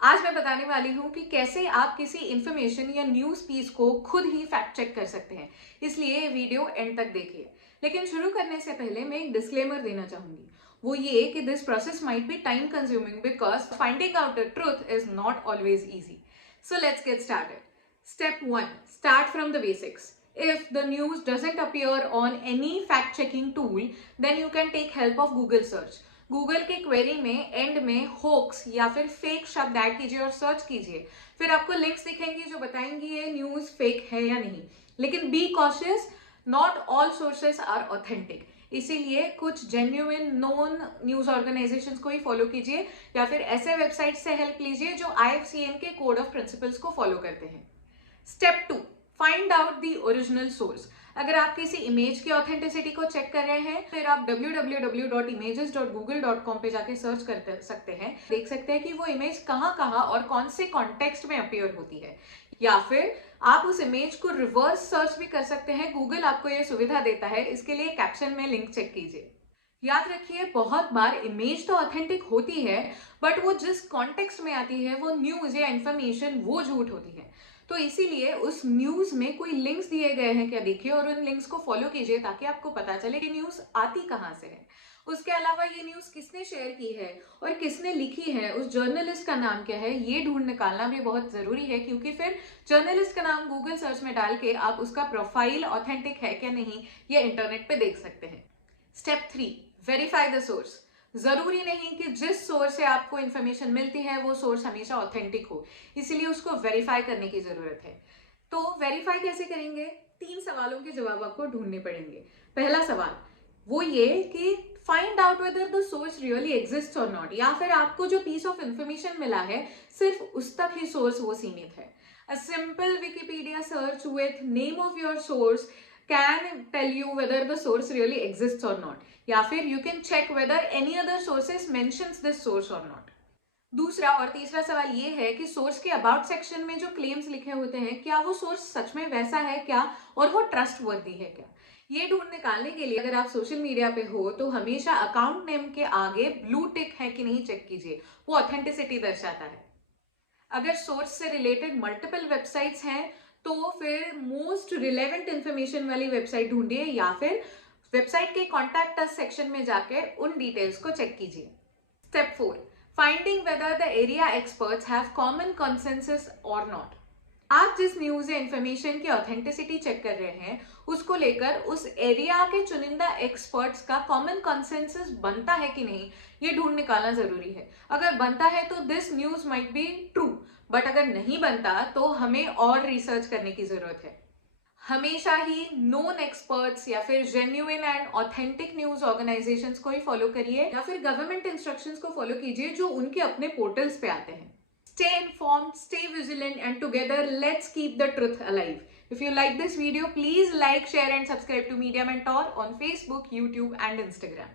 आज मैं बताने वाली हूँ कि कैसे आप किसी इंफॉर्मेशन या न्यूज़ पीस को खुद ही फैक्ट चेक कर सकते हैं। इसलिए ये वीडियो एंड तक देखिए। लेकिन शुरू करने से पहले मैं एक डिस्क्लेमर देना चाहूंगी। वो ये कि this process might be time consuming because finding out the truth is not always easy. So let's get started. Step 1. Start from the basics. If the news doesn't appear on any fact checking tool, then you can take help of Google search. Google के query में and में hoax या फिर fake शब्द add कीजिए और search कीजिए। फिर आपको लिंक्स दिखेंगी जो बताएंगी ये न्यूज फेक है या नहीं। लेकिन be cautious, not all sources are authentic. इसीलिए कुछ जेन्युइन नोन न्यूज ऑर्गेनाइजेशंस को ही फॉलो कीजिए या फिर ऐसे वेबसाइट से हेल्प लीजिए जो IFCN के कोड ऑफ प्रिंसिपल्स को फॉलो करते हैं। Step 2. Find out the original source. अगर आप किसी इमेज की ऑथेंटिसिटी को चेक कर रहे हैं फिर आप www.images.google.com पे जाके सर्च कर सकते हैं। देख सकते हैं कि वो इमेज कहाँ कहाँ और कौन से कॉन्टेक्स्ट में अपीयर होती है। या फिर आप उस इमेज को रिवर्स सर्च भी कर सकते हैं। गूगल आपको ये सुविधा देता है। इसके लिए कैप्शन में लिंक चेक कीजिए। याद रखिए, बहुत बार इमेज तो ऑथेंटिक होती है बट वो जिस कॉन्टेक्स्ट में आती है वो न्यूज या इंफॉर्मेशन वो झूठ होती है। तो इसीलिए उस न्यूज में कोई लिंक्स दिए गए हैं क्या देखिए और उन लिंक्स को फॉलो कीजिए ताकि आपको पता चले कि न्यूज आती कहाँ से है। उसके अलावा ये न्यूज किसने शेयर की है और किसने लिखी है, उस जर्नलिस्ट का नाम क्या है, ये ढूंढ निकालना भी बहुत जरूरी है। क्योंकि फिर जर्नलिस्ट का नाम गूगल सर्च में डाल के आप उसका प्रोफाइल ऑथेंटिक है क्या नहीं ये इंटरनेट पे देख सकते हैं। स्टेप 3. Verify the source. जरूरी नहीं कि जिस सोर्स से आपको इंफॉर्मेशन मिलती है वो सोर्स हमेशा ऑथेंटिक हो, इसीलिए उसको वेरीफाई करने की जरूरत है। तो वेरीफाई कैसे करेंगे? 3 सवालों के जवाब आपको ढूंढने पड़ेंगे। पहला सवाल वो ये कि find out whether the source really exist और नॉट, या फिर आपको जो पीस ऑफ इंफॉर्मेशन मिला है सिर्फ उस तक ही सोर्स वो सीमित है। A simple Wikipedia search with name of your source can tell you whether the source really exists or not, या फिर you can check whether any other sources mentions this source or not। दूसरा और तीसरा सवाल ये है कि source के अबाउट सेक्शन में जो क्लेम्स लिखे होते हैं क्या वो सोर्स सच में वैसा है क्या और वो ट्रस्ट वर्दी है क्या। ये ढूंढ निकालने के लिए अगर आप सोशल मीडिया पे हो तो हमेशा अकाउंट नेम के आगे ब्लू टिक है कि नहीं चेक कीजिए, वो ऑथेंटिसिटी दर्शाता है। अगर सोर्स से रिलेटेड मल्टीपल वेबसाइट्स हैं तो फिर मोस्ट रिलेवेंट इंफॉर्मेशन वाली वेबसाइट ढूंढिए या फिर वेबसाइट के कॉन्टैक्ट अस सेक्शन में जाके उन डिटेल्स को चेक कीजिए। Step 4. Finding whether the area experts have common consensus और नॉट। आप जिस न्यूज या इंफॉर्मेशन की ऑथेंटिसिटी चेक कर रहे हैं उसको लेकर उस एरिया के चुनिंदा एक्सपर्ट्स का कॉमन कंसेंसस बनता है कि नहीं ये ढूंढ निकालना जरूरी है। अगर बनता है तो this news might be true, but अगर नहीं बनता तो हमें और रिसर्च करने की जरूरत है। हमेशा ही नोन एक्सपर्ट्स या फिर genuine and authentic news organisations को ही फॉलो करिए या फिर गवर्नमेंट इंस्ट्रक्शंस को फॉलो कीजिए जो उनके अपने पोर्टल्स पे आते हैं। Stay informed, stay vigilant, and together let's keep the truth alive. If you like this video, please like, share, and subscribe to Media Mentor on Facebook, YouTube, and Instagram.